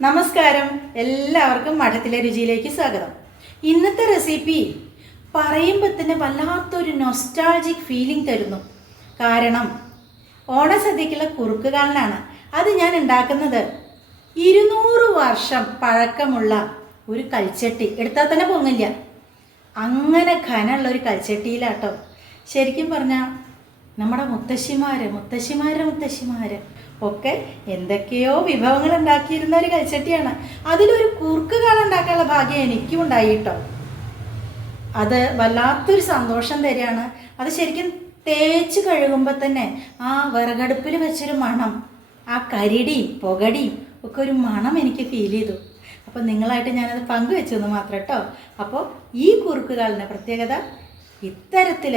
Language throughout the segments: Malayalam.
നമസ്കാരം, എല്ലാവർക്കും മഠത്തിലെ രുചിയിലേക്ക് സ്വാഗതം. ഇന്നത്തെ റെസിപ്പി പറയുമ്പോൾ തന്നെ വല്ലാത്തൊരു നൊസ്റ്റാൾജിക് ഫീലിംഗ് തരുന്നു. കാരണം ഓണസദ്യക്കുള്ള കുറുക്കുകാളനാണ്. അത് ഞാൻ ഉണ്ടാക്കുന്നത് 200 വർഷം പഴക്കമുള്ള ഒരു കൽച്ചട്ടി, എടുത്താൽ തന്നെ പൊങ്ങില്ല, അങ്ങനെ ഘനമുള്ള ഒരു കൽച്ചട്ടിയിലാട്ടോ. ശരിക്കും പറഞ്ഞാൽ നമ്മുടെ മുത്തശ്ശിമാര് ഒക്കെ എന്തൊക്കെയോ വിഭവങ്ങൾ ഉണ്ടാക്കിയിരുന്ന ഒരു കൽച്ചട്ടിയാണ്. അതിലൊരു കുറുക്കുകാളൻ ഉണ്ടാക്കാനുള്ള ഭാഗ്യം എനിക്കും ഉണ്ടായി കേട്ടോ. അത് വല്ലാത്തൊരു സന്തോഷം തരികയാണ്. അത് ശരിക്കും തേച്ച് കഴുകുമ്പോൾ തന്നെ ആ വിറകടുപ്പിൽ വെച്ചൊരു മണം, ആ കരിടിയും പുകടിയും ഒക്കെ ഒരു മണം എനിക്ക് ഫീൽ ചെയ്തു. അപ്പോൾ നിങ്ങളായിട്ട് ഞാനത് പങ്കുവെച്ചു എന്ന് മാത്രം കേട്ടോ. അപ്പോൾ ഈ കുറുക്കുകാളിൻ്റെ പ്രത്യേകത ഇത്തരത്തിൽ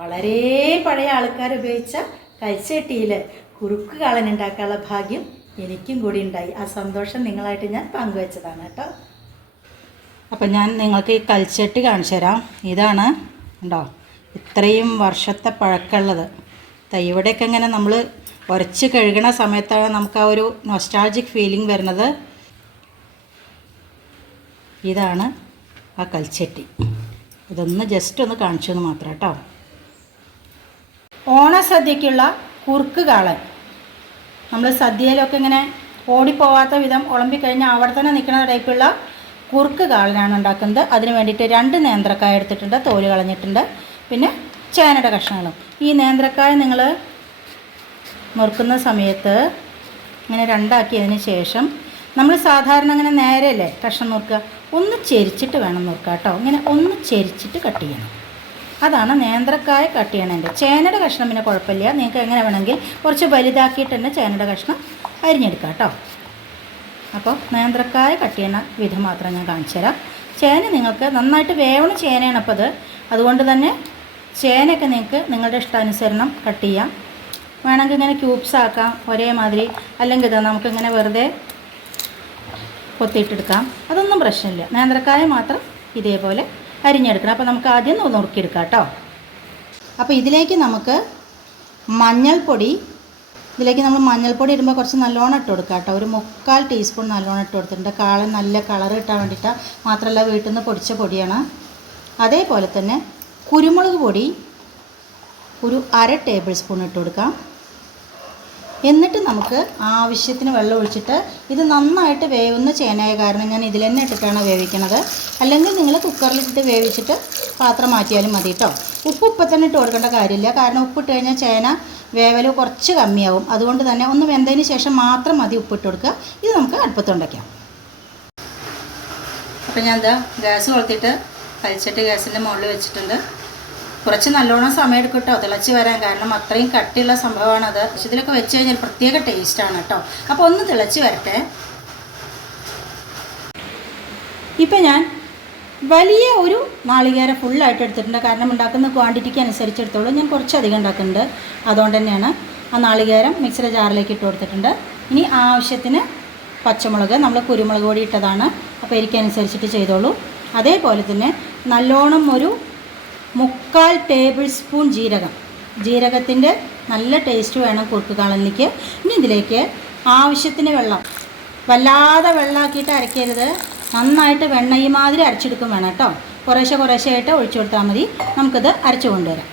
വളരെ പഴയ ആൾക്കാർ ഉപയോഗിച്ച കൽച്ചട്ടിയിൽ കുറുക്കുകാളൻ ഉണ്ടാക്കാനുള്ള ഭാഗ്യം എനിക്കും കൂടി ഉണ്ടായി. ആ സന്തോഷം നിങ്ങളായിട്ട് ഞാൻ പങ്കുവെച്ചതാണ് കേട്ടോ. അപ്പം ഞാൻ നിങ്ങൾക്ക് ഈ കൽച്ചട്ടി കാണിച്ചു തരാം. ഇതാണ് ഉണ്ടോ, ഇത്രയും വർഷത്തെ പഴക്കമുള്ളത്. ഇവിടെയൊക്കെ ഇങ്ങനെ നമ്മൾ ഉരച്ച് കഴുകണ സമയത്താണ് നമുക്ക് ആ ഒരു നൊസ്റ്റാൾജിക് ഫീലിംഗ് വരുന്നത്. ഇതാണ് ആ കൽച്ചട്ടി. ഇതൊന്ന് ജസ്റ്റ് ഒന്ന് കാണിച്ചു എന്ന് മാത്രം കേട്ടോ. ഓണസദ്യക്കുള്ള കുറുക്കുകാളൻ നമ്മൾ സദ്യയിലൊക്കെ ഇങ്ങനെ ഓടിപ്പോവാത്ത വിധം ഉളമ്പിക്കഴിഞ്ഞാൽ അവിടെ തന്നെ നിൽക്കുന്ന ടൈപ്പുള്ള കുറുക്കുകാളനാണ് ഉണ്ടാക്കുന്നത്. അതിന് വേണ്ടിയിട്ട് 2 നേന്ത്രക്കായ എടുത്തിട്ടുണ്ട്, തോല് കളഞ്ഞിട്ടുണ്ട്, പിന്നെ ചേനയുടെ കഷ്ണങ്ങളും. ഈ നേന്ത്രക്കായ നിങ്ങൾ നുറുക്കുന്ന സമയത്ത് ഇങ്ങനെ രണ്ടാക്കിയതിന് ശേഷം നമ്മൾ സാധാരണ അങ്ങനെ നേരെയല്ലേ കഷ്ണം നുറുക്കുക, ഒന്ന് ചെരിച്ചിട്ട് വേണം നുറുക്കുക കേട്ടോ. ഇങ്ങനെ ഒന്ന് ചെരിച്ചിട്ട് കട്ട് ചെയ്യണം. അതാണ് നേന്ത്രക്കായ കട്ട് ചെയ്യണതിൻ്റെ. ചേനയുടെ കഷ്ണം പിന്നെ കുഴപ്പമില്ല, നിങ്ങൾക്ക് എങ്ങനെ വേണമെങ്കിൽ കുറച്ച് വലുതാക്കിയിട്ട് തന്നെ ചേനയുടെ കഷ്ണം അരിഞ്ഞെടുക്കാം കേട്ടോ. അപ്പോൾ നേന്ത്രക്കായ കട്ട് ചെയ്യുന്ന വിധം മാത്രം ഞാൻ കാണിച്ചു തരാം. ചേന നിങ്ങൾക്ക് നന്നായിട്ട് വേവണ ചേനയാണ് അപ്പോൾ അതുകൊണ്ട് തന്നെ ചേനയൊക്കെ നിങ്ങൾക്ക് നിങ്ങളുടെ ഇഷ്ടാനുസരണം കട്ട് ചെയ്യാം. വേണമെങ്കിൽ ഇങ്ങനെ ക്യൂബ്സ് ആക്കാം ഒരേമാതിരി, അല്ലെങ്കിൽ ഇത് നമുക്കിങ്ങനെ വെറുതെ കൊത്തിയിട്ടെടുക്കാം, അതൊന്നും പ്രശ്നമില്ല. നേന്ത്രക്കായ മാത്രം ഇതേപോലെ അരിഞ്ഞെടുക്കണം. അപ്പോൾ നമുക്ക് ആദ്യം നുറുക്കിയെടുക്കാം കേട്ടോ. അപ്പോൾ ഇതിലേക്ക് നമുക്ക് മഞ്ഞൾപ്പൊടി ഇടുമ്പോൾ കുറച്ച് നല്ലോണം ഇട്ട് കൊടുക്കാം കേട്ടോ. ഒരു 3/4 ടീസ്പൂൺ നല്ലോണം ഇട്ട് കൊടുത്തിട്ടുണ്ട്. കാളൻ നല്ല കളർ കിട്ടാൻ വേണ്ടിയിട്ടാണ്, മാത്രമല്ല വീട്ടിൽ നിന്ന് പൊടിച്ച പൊടിയാണ്. അതേപോലെ തന്നെ കുരുമുളക് പൊടി ഒരു 1/2 ടേബിൾ സ്പൂൺ ഇട്ട് കൊടുക്കാം. എന്നിട്ട് നമുക്ക് ആവശ്യത്തിന് വെള്ളം ഒഴിച്ചിട്ട്, ഇത് നന്നായിട്ട് വേവുന്ന ചേനയായ കാരണം ഞാൻ ഇതിൽ തന്നെ ഇട്ടിട്ടാണ് വേവിക്കുന്നത്. അല്ലെങ്കിൽ നിങ്ങൾ കുക്കറിലിട്ടിട്ട് വേവിച്ചിട്ട് പാത്രം മാറ്റിയാലും മതി കേട്ടോ. ഉപ്പ് തന്നെ ഇട്ട് കൊടുക്കേണ്ട കാര്യമില്ല, കാരണം ഉപ്പിട്ട് കഴിഞ്ഞാൽ ചേന വേവൽ കുറച്ച് കമ്മിയാവും. അതുകൊണ്ട് തന്നെ ഒന്ന് വെന്തതിന് ശേഷം മാത്രം മതി ഉപ്പിട്ട് കൊടുക്കുക. ഇത് നമുക്ക് അടുപ്പത്തുണ്ടാക്കാം. അപ്പോൾ ഞാൻ എന്താ ഗ്യാസ് കൊളുത്തിട്ട് കൽച്ചട്ടി ഗ്യാസിൻ്റെ മുകളിൽ വെച്ചിട്ടുണ്ട്. കുറച്ച് നല്ലോണം സമയം എടുക്കും കേട്ടോ തിളച്ച് വരാൻ, കാരണം അത്രയും കട്ടിയുള്ള സംഭവമാണത്. പക്ഷെ ഇതിലൊക്കെ വെച്ച് കഴിഞ്ഞാൽ പ്രത്യേക ടേസ്റ്റാണ് കേട്ടോ. അപ്പോൾ ഒന്ന് തിളച്ച് വരട്ടെ. ഇപ്പം ഞാൻ വലിയ ഒരു നാളികേരം ഫുള്ളായിട്ട് എടുത്തിട്ടുണ്ട്, കാരണം ഉണ്ടാക്കുന്ന ക്വാണ്ടിറ്റിക്ക് അനുസരിച്ച് എടുത്തോളൂ. ഞാൻ കുറച്ചധികം ഉണ്ടാക്കുന്നുണ്ട്, അതുകൊണ്ട് തന്നെയാണ് ആ നാളികേരം മിക്സിയുടെ ജാറിലേക്ക് ഇട്ട് കൊടുത്തിട്ടുണ്ട്. ഇനി ആവശ്യത്തിന് പച്ചമുളക്, നമ്മൾ കുരുമുളക് പൊടി ഇട്ടതാണ്, അപ്പോൾ എരിക്കനുസരിച്ചിട്ട് ചെയ്തോളൂ. അതേപോലെ തന്നെ നല്ലോണം ഒരു 3/4 ടേബിൾ സ്പൂൺ ജീരകത്തിൻ്റെ നല്ല ടേസ്റ്റ് വേണം കുറുക്കുകാളനിലേക്ക്. ഇനി ഇതിലേക്ക് ആവശ്യത്തിന് വെള്ളം, വല്ലാതെ വെള്ളമാക്കിയിട്ട് അരയ്ക്കരുത്, നന്നായിട്ട് വെണ്ണ ഈ മാതിരി അരച്ചെടുക്കും വേണം കേട്ടോ. കുറേശ്ശെ ഒഴിച്ചു കൊടുത്താൽ മതി. നമുക്കിത് അരച്ചു കൊണ്ടുവരാം.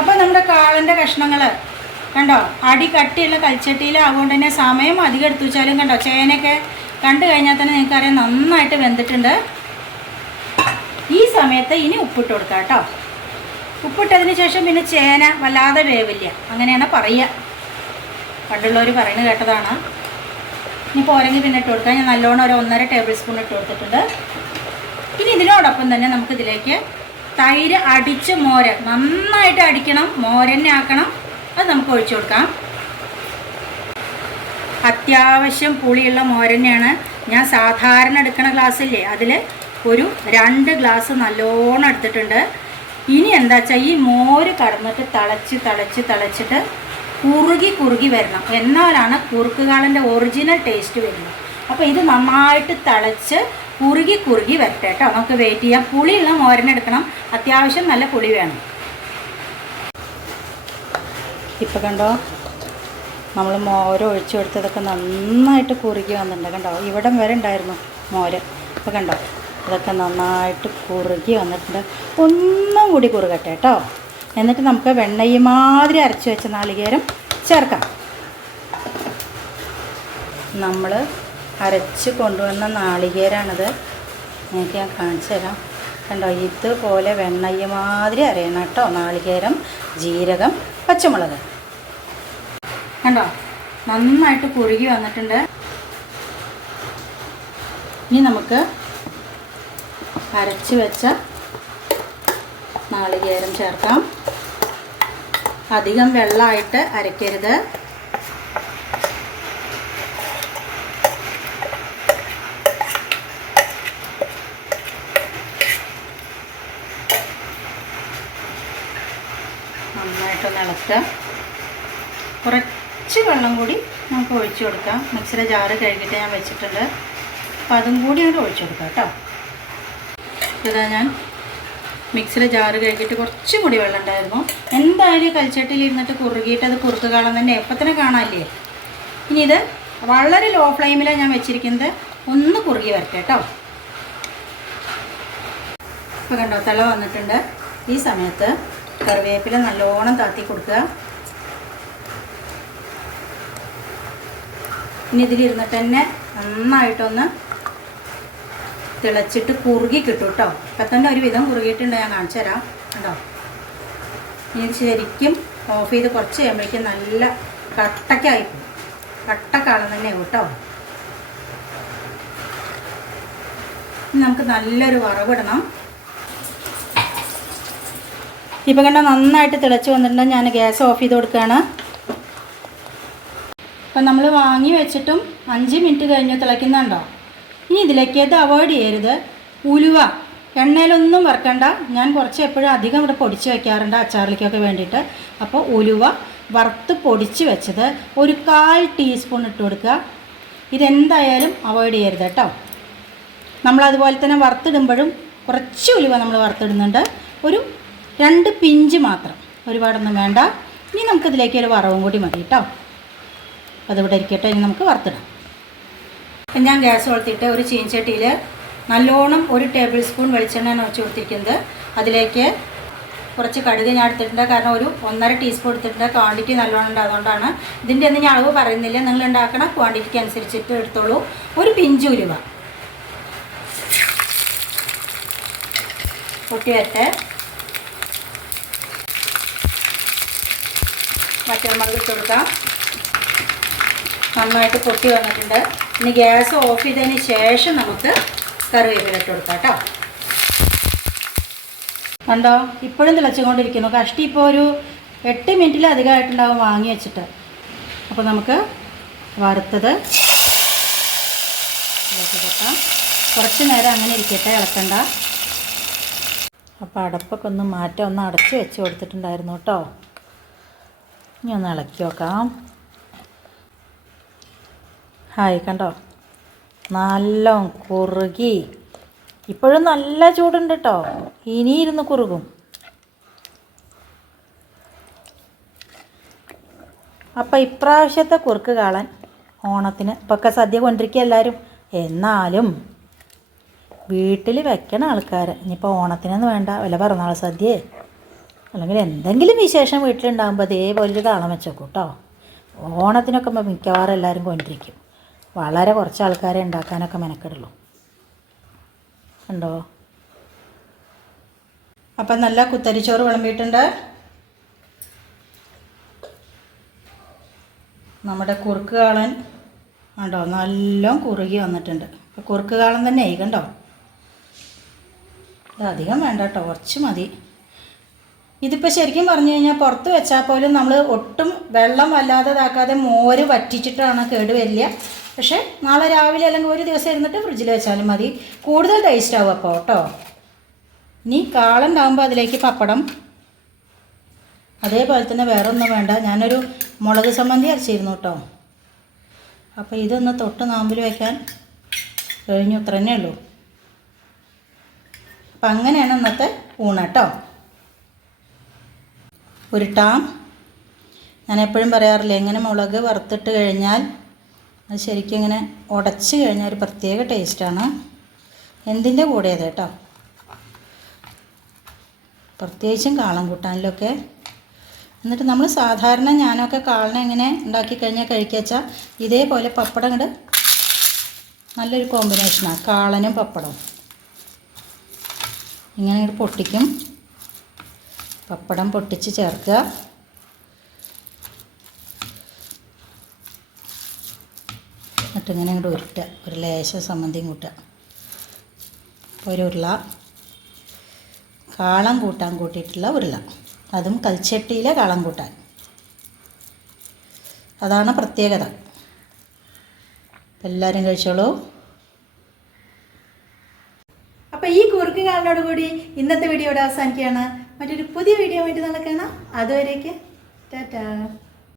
അപ്പോൾ നമ്മുടെ കാളൻ്റെ കഷ്ണങ്ങൾ കണ്ടോ, അടി കട്ടിയുള്ള കൽച്ചട്ടിയിലാകൊണ്ട് തന്നെ സമയം അധികം എടുത്തു വെച്ചാലും കണ്ടോ, ചേനയൊക്കെ കണ്ടു കഴിഞ്ഞാൽ തന്നെ നിങ്ങൾക്കറിയാം നന്നായിട്ട് വെന്തിട്ടുണ്ട്. ഈ സമയത്ത് ഇനി ഉപ്പിട്ട് കൊടുക്കാം കേട്ടോ. ഉപ്പിട്ടതിന് ശേഷം പിന്നെ ചേന വല്ലാതെ വേവില്ല, അങ്ങനെയാണ് പറയുക, പണ്ടുള്ളവർ പറയുന്നത് കേട്ടതാണ്. ഇനി പോരെങ്കിൽ പിന്നെ ഇട്ട് കൊടുക്കാം. ഞാൻ നല്ലോണം ഒരു 1.5 ടേബിൾ സ്പൂൺ ഇട്ട് കൊടുത്തിട്ടുണ്ട്. ഇനി ഇതിനോടൊപ്പം തന്നെ നമുക്കിതിലേക്ക് തൈര് അടിച്ച് നന്നായിട്ട് അടിക്കണം, മോരന്നെ ആക്കണം, അത് നമുക്ക് ഒഴിച്ചു കൊടുക്കാം. അത്യാവശ്യം പുളിയുള്ള മോരന്നെയാണ്. ഞാൻ സാധാരണ എടുക്കുന്ന ഗ്ലാസ്സില്ലേ, അതിൽ ഒരു 2 ഗ്ലാസ് നല്ലോണം എടുത്തിട്ടുണ്ട്. ഇനി എന്താ വെച്ചാൽ ഈ മോര് കടന്നിട്ട് തിളച്ചിട്ട് കുറുകി വരണം, എന്നാലാണ് കുറുക്കുകാളൻ്റെ ഒറിജിനൽ ടേസ്റ്റ് വരുന്നത്. അപ്പോൾ ഇത് നന്നായിട്ട് തിളച്ച് കുറുകി വരട്ടെ കേട്ടോ. നമുക്ക് വെയിറ്റ് ചെയ്യാം. പുളിയുള്ള മോരനെടുക്കണം, അത്യാവശ്യം നല്ല പുളി വേണം. ഇപ്പോൾ കണ്ടോ നമ്മൾ മോര് ഒഴിച്ചു കൊടുത്തതൊക്കെ നന്നായിട്ട് കുറുകി വന്നിട്ടുണ്ട്. കണ്ടോ, ഇവിടം വരെ ഉണ്ടായിരുന്നു മോര്. അപ്പോൾ കണ്ടോ, ഇതൊക്കെ നന്നായിട്ട് കുറുകി വന്നിട്ടുണ്ട്. ഒന്നും കൂടി കുറുകട്ടെ കേട്ടോ. എന്നിട്ട് നമുക്ക് വെണ്ണയ്യ മാതിരി അരച്ച് വെച്ച നാളികേരം ചേർക്കാം. നമ്മൾ അരച്ച് കൊണ്ടുവന്ന നാളികേരാണിത്. എനിക്ക് ഞാൻ കാണിച്ചു തരാം. കണ്ടോ, ഇതുപോലെ വെണ്ണയ്യ മാതിരി അരയണം കേട്ടോ. നാളികേരം, ജീരകം, പച്ചമുളക്. കണ്ടോ, നന്നായിട്ട് കുറുകി വന്നിട്ടുണ്ട്. ഇനി നമുക്ക് അരച്ച് വെച്ച നാളികേരം ചേർക്കാം. അധികം വെള്ളമായിട്ട് അരയ്ക്കരുത്. നന്നായിട്ടൊന്ന് ഇളക്കുക. കുറച്ച് വെള്ളം കൂടി നമുക്ക് ഒഴിച്ചു കൊടുക്കാം. മിക്സിയുടെ ജാറ് കഴുകിയിട്ട് ഞാൻ വെച്ചിട്ടുണ്ട്. അപ്പോൾ അതും കൂടി അങ്ങോട്ട് ഒഴിച്ചു കൊടുക്കാം കേട്ടോ. ഇതാ ഞാൻ മിക്സിയുടെ ജാറ് കഴുകിയിട്ട് കുറച്ചും കൂടി വെള്ളം ഉണ്ടായിരുന്നു. എന്തായാലും കൽച്ചട്ടിയിൽ ഇരുന്നിട്ട് കുറുകിയിട്ട് അത് കുറുക്ക് കാണാൻ തന്നെ എപ്പോൾ തന്നെ കാണാമല്ലേ. ഇനി ഇത് വളരെ ലോ ഫ്ലെയിമിലാണ് ഞാൻ വെച്ചിരിക്കുന്നത്. ഒന്ന് കുറുകി വരട്ടെ കേട്ടോ. ഇപ്പോൾ കണ്ടോ, തിള വന്നിട്ടുണ്ട്. ഈ സമയത്ത് കറിവേപ്പില നല്ലോണം താത്തി കൊടുക്കുക. ഇനി ഇതിലിരുന്നിട്ട് തന്നെ നന്നായിട്ടൊന്ന് തിളച്ചിട്ട് കുറുകി കിട്ടും കേട്ടോ. ഇപ്പം തന്നെ ഒരു വിധം കുറുകിയിട്ടുണ്ട്. ഞാൻ കാണിച്ചു തരാം. കേട്ടോ, ഇനി ഇത് ശരിക്കും ഓഫ് ചെയ്ത് കുറച്ച് കഴിയുമ്പോഴേക്കും നല്ല കട്ടക്കായി പോകും. കട്ടക്കാളം തന്നെയാവും കേട്ടോ. ഇനി നമുക്ക് നല്ലൊരു വറവിടണം. ഇപ്പം കണ്ട നന്നായിട്ട് തിളച്ച് വന്നിട്ടുണ്ട്. ഞാൻ ഗ്യാസ് ഓഫ് ചെയ്ത് കൊടുക്കുകയാണ്. അപ്പം നമ്മൾ വാങ്ങി വെച്ചിട്ടും 5 മിനിറ്റ് കഴിഞ്ഞ് തിളയ്ക്കുന്നുണ്ടോ. ഇനി ഇതിലേക്ക് ഇത് അവോയ്ഡ് ചെയ്യരുത്. ഉലുവ എണ്ണയിലൊന്നും വറുക്കണ്ട. ഞാൻ കുറച്ച് എപ്പോഴും അധികം ഇവിടെ പൊടിച്ച് വയ്ക്കാറുണ്ട് അച്ചാറിലേക്കൊക്കെ വേണ്ടിയിട്ട്. അപ്പോൾ ഉലുവ വറുത്ത് പൊടിച്ച് വെച്ചത് ഒരു 1/4 ടീസ്പൂൺ ഇട്ട് കൊടുക്കുക. ഇതെന്തായാലും അവോയ്ഡ് ചെയ്യരുത് കേട്ടോ. നമ്മളതുപോലെ തന്നെ വറുത്തിടുമ്പോഴും കുറച്ച് ഉലുവ നമ്മൾ വറുത്തിടുന്നുണ്ട്. ഒരു 2 പിഞ്ച് മാത്രം, ഒരുപാടൊന്നും വേണ്ട. ഇനി നമുക്കിതിലേക്ക് ഒരു വറവും കൂടി മതി കേട്ടോ. അതിവിടെ ഇരിക്കട്ടെ. ഇനി നമുക്ക് വറുത്തിടാം. അപ്പം ഞാൻ ഗ്യാസ് കൊളുത്തിയിട്ട് ഒരു ചീനച്ചട്ടിയിൽ നല്ലോണം 1 ടേബിൾ സ്പൂൺ വെളിച്ചെണ്ണയാണ് ഒഴിച്ച് കൊടുത്തിരിക്കുന്നത്. അതിലേക്ക് കുറച്ച് കടുക് ഞാൻ എടുത്തിട്ടുണ്ട്. കാരണം ഒരു 1.5 ടീസ്പൂൺ എടുത്തിട്ടുണ്ട്. ക്വാണ്ടിറ്റി നല്ലോണം ഉണ്ട്, അതുകൊണ്ടാണ്. ഇതിൻ്റെ ഒന്നും ഞാൻ അളവ് പറയുന്നില്ല. നിങ്ങൾ ഉണ്ടാക്കണ ക്വാണ്ടിറ്റിക്ക് അനുസരിച്ചിട്ട് എടുത്തോളൂ. ഒരു പിഞ്ച് ഉലുവ പൊട്ടി വരട്ടെ. പച്ചമുളക് ഇട്ട് കൊടുക്കാം. നന്നായിട്ട് പൊട്ടി വന്നിട്ടുണ്ട്. ഇനി ഗ്യാസ് ഓഫ് ചെയ്തതിന് ശേഷം നമുക്ക് കറിവേപ്പില ഇട്ട് കൊടുക്കാം കേട്ടോ. കണ്ടോ, ഇപ്പോഴും തിളച്ചുകൊണ്ടിരിക്കുന്നു. കഷ്ടി ഇപ്പോൾ ഒരു 8 മിനിറ്റിലധികമായിട്ടുണ്ടാവും വാങ്ങി വെച്ചിട്ട്. അപ്പോൾ നമുക്ക് വറുത്തത് ഇളക്കി വെക്കാം. കുറച്ച് നേരം അങ്ങനെ ഇരിക്കട്ടെ, ഇളക്കണ്ട. അപ്പോൾ അടപ്പൊക്കെ ഒന്ന് മാറ്റാം. ഒന്ന് അടച്ച് വെച്ച് കൊടുത്തിട്ടുണ്ടായിരുന്നു കേട്ടോ. ഇനി ഒന്ന് ഇളക്കി നോക്കാം. ഹായ്, കണ്ടോ, നല്ല കുറുകി. ഇപ്പോഴും നല്ല ചൂടുണ്ട് കേട്ടോ. ഇനി ഇരുന്ന് കുറുകും. അപ്പം ഇപ്രാവശ്യത്തെ കുറുക്ക് കാളൻ ഓണത്തിന് ഇപ്പൊക്കെ സദ്യ കൊണ്ടിരിക്കുക എല്ലാവരും. എന്നാലും വീട്ടിൽ വെക്കണ ആൾക്കാർ ഇനിയിപ്പോൾ ഓണത്തിനൊന്നും വേണ്ട, വല്ല പിറന്നാൾ സദ്യയെ അല്ലെങ്കിൽ എന്തെങ്കിലും വിശേഷം വീട്ടിലുണ്ടാകുമ്പോൾ അതേപോലൊരു താളം വെച്ചേക്കും കേട്ടോ. ഓണത്തിനൊക്കെ മിക്കവാറും എല്ലാവരും കൊണ്ടിരിക്കും. വളരെ കുറച്ച് ആൾക്കാരെ ഉണ്ടാക്കാനൊക്കെ മെനക്കെടുള്ളൂ. ഉണ്ടോ? അപ്പം നല്ല കുത്തരിച്ചോറ് വിളമ്പിയിട്ടുണ്ട്. നമ്മുടെ കുറുക്ക് കാളൻ കണ്ടോ, നല്ല കുറുകി വന്നിട്ടുണ്ട്. അപ്പോൾ കുറുക്ക് കാളൻ തന്നെ ആയി. കണ്ടോ, ഇത് അധികം വേണ്ട കേട്ടോ, കുറച്ച് മതി. ഇതിപ്പോൾ ശരിക്കും പറഞ്ഞു കഴിഞ്ഞാൽ പുറത്ത് വെച്ചാൽ പോലും നമ്മൾ ഒട്ടും വെള്ളം വല്ലാതെ ഇതാക്കാതെ മോര് വറ്റിച്ചിട്ടാണ് കേടുവരില്ല. പക്ഷേ നാളെ രാവിലെ അല്ലെങ്കിൽ ഒരു ദിവസം ഇരുന്നിട്ട് ഫ്രിഡ്ജിൽ വെച്ചാലും മതി. കൂടുതൽ ടേസ്റ്റ് ആവും അപ്പോൾ കേട്ടോ. ഇനി കാളുണ്ടാകുമ്പോൾ അതിലേക്ക് പപ്പടം, അതേപോലെ തന്നെ വേറെ ഒന്നും വേണ്ട. ഞാനൊരു മുളക് ചമ്മന്തി അരച്ചിരുന്നു കേട്ടോ. അപ്പോൾ ഇതൊന്ന് തൊട്ട് നാമ്പിൽ വയ്ക്കാൻ കഴിഞ്ഞു. ഇത്ര തന്നെ ഉള്ളൂ. അപ്പം അങ്ങനെയാണ് ഇന്നത്തെ ഊണ് കേട്ടോ. ഉരുട്ടാം. ഞാൻ എപ്പോഴും പറയാറില്ലേ, ഇങ്ങനെ മുളക് വറുത്തിട്ട് കഴിഞ്ഞാൽ അത് ശരിക്കും ഇങ്ങനെ ഉടച്ച് കഴിഞ്ഞാൽ ഒരു പ്രത്യേക ടേസ്റ്റാണ്. എന്തിൻ്റെ കൂടെ അത് കേട്ടോ, പ്രത്യേകിച്ചും കാളൻ കൂട്ടാനിലൊക്കെ. എന്നിട്ട് നമ്മൾ സാധാരണ ഞാനൊക്കെ കാളനെ എങ്ങനെ ഉണ്ടാക്കി കഴിഞ്ഞാൽ കഴിക്കുക വെച്ചാൽ ഇതേപോലെ പപ്പടം ഇങ്ങോട്ട് നല്ലൊരു കോമ്പിനേഷനാണ്, കാളനും പപ്പടവും. ഇങ്ങനെ ഇങ്ങോട്ട് പൊട്ടിക്കും, പപ്പടം പൊട്ടിച്ച് ചേർക്കുക. എന്നിട്ട് ഇങ്ങനെ ഇങ്ങോട്ട് ഉരുട്ടുക, ഒരു ലേശം സമ്മന്തിയും കൂട്ടുക. ഒരു ഉരുള കാളം കൂട്ടാൻ കൂട്ടിയിട്ടുള്ള ഉരുള, അതും കൽച്ചട്ടിയിലെ കാളം കൂട്ടാൻ. അതാണ് പ്രത്യേകത. എല്ലാവരും കഴിച്ചോളൂ. അപ്പോൾ ഈ കുറുക്ക് കാളിനോടുകൂടി ഇന്നത്തെ വീഡിയോ ഇവിടെ അവസാനിക്കുകയാണ്. മറ്റൊരു പുതിയ വീഡിയോ ആയിട്ട് നാളെ കാണാം. അതുവരേക്ക് ടാറ്റാ.